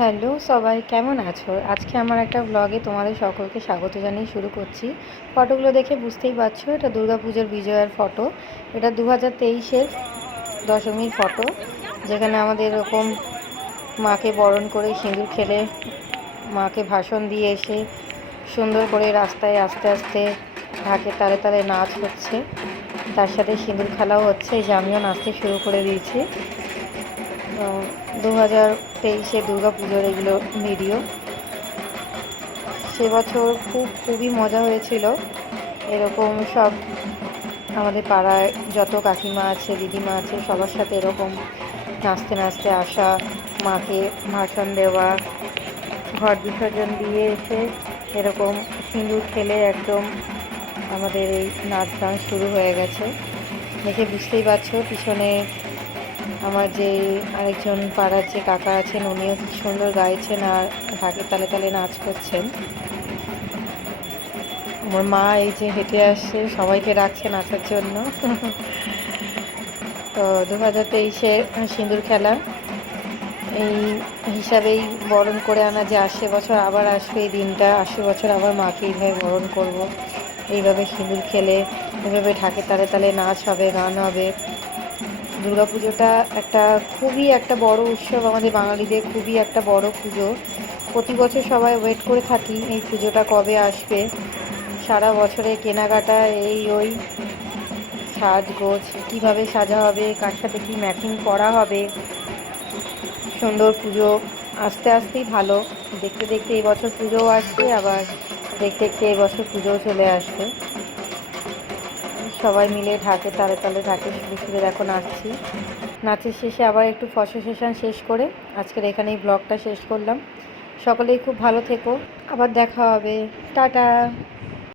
Hello সবাই, কেমন আছো? আজকে আমার একটা ব্লগে তোমাদের সকলকে স্বাগত জানিয়ে শুরু করছি। ফটোগুলো দেখে বুঝতেই পারছো এটা দুর্গাপুজোর বিজয়ার ফটো। এটা 2023-এর দশমীর ফটো, যেখানে আমাদের এরকম মাকে বরণ করে সিঁদুর খেলে মাকে ভাষণ দিয়ে এসে সুন্দর করে রাস্তায় আস্তে আস্তে ঢাকের তালে তালে নাচ হচ্ছে, তার সাথে সিঁদুর খেলাও হচ্ছে। এই যে আমিও নাচতে শুরু করে দিয়েছি। 2023-এ দুর্গা পুজোর এগুলো ভিডিও। সে বছর খুবই মজা হয়েছিল। এরকম সব আমাদের পাড়ায় যত কাকিমা আছে, দিদিমা আছে, সবার সাথে এরকম নাচতে নাচতে আসা, মাকে ভাষণ দেওয়া, ঘট বিসর্জন দিয়ে এসে এরকম সিঁদুর খেলে একদম আমাদের এই নাচ গান শুরু হয়ে গেছে। দেখে বুঝতেই পারছো পিছনে আমার যে আরেকজন পাড়ার যে কাকা আছেন, উনিও কি সুন্দর গাইছেন আর ঢাকের তালে তালে নাচ করছেন। আমার মা এই যে হেঁটে আসছে, সবাইকে ডাকছে নাচার জন্য। তো 2023-এ সিঁদুর খেলা এই হিসাবেই বরণ করে আনা, যে 80 বছর আবার আসবে এই দিনটা, 80 বছর আবার মাকে এইভাবে বরণ করব, এইভাবে সিঁদুর খেলে, এইভাবে ঢাকের তালে তালে নাচ হবে, গান হবে। দুর্গাপুজোটা খুবই একটা বড় উৎসব, আমাদের বাঙালিদের খুবই একটা বড় পুজো। প্রতি বছর সবাই ওয়েট করে থাকি এই পুজোটা কবে আসবে। সারা বছরে কেনাকাটা, এই ওই সাজগোজ, কীভাবে সাজা হবে, কার সাথে কী ম্যাচিং করা হবে। সুন্দর পুজো আস্তে আস্তেই ভালো, দেখতে দেখতে এই বছর পুজোও আসবে, আবার দেখতে দেখতে এই বছর পুজোও চলে আসবে। সবাই মিলে ঢাকে তালে তালে ঢাকে সুরে সুরে দেখো নাচছি। নাচের শেষে আবার একটু ফটো সেশন শেষ করে আজকের এখানেই ব্লগটা শেষ করলাম। সকলেই খুব ভালো থেকো, আবার দেখা হবে, টাটা।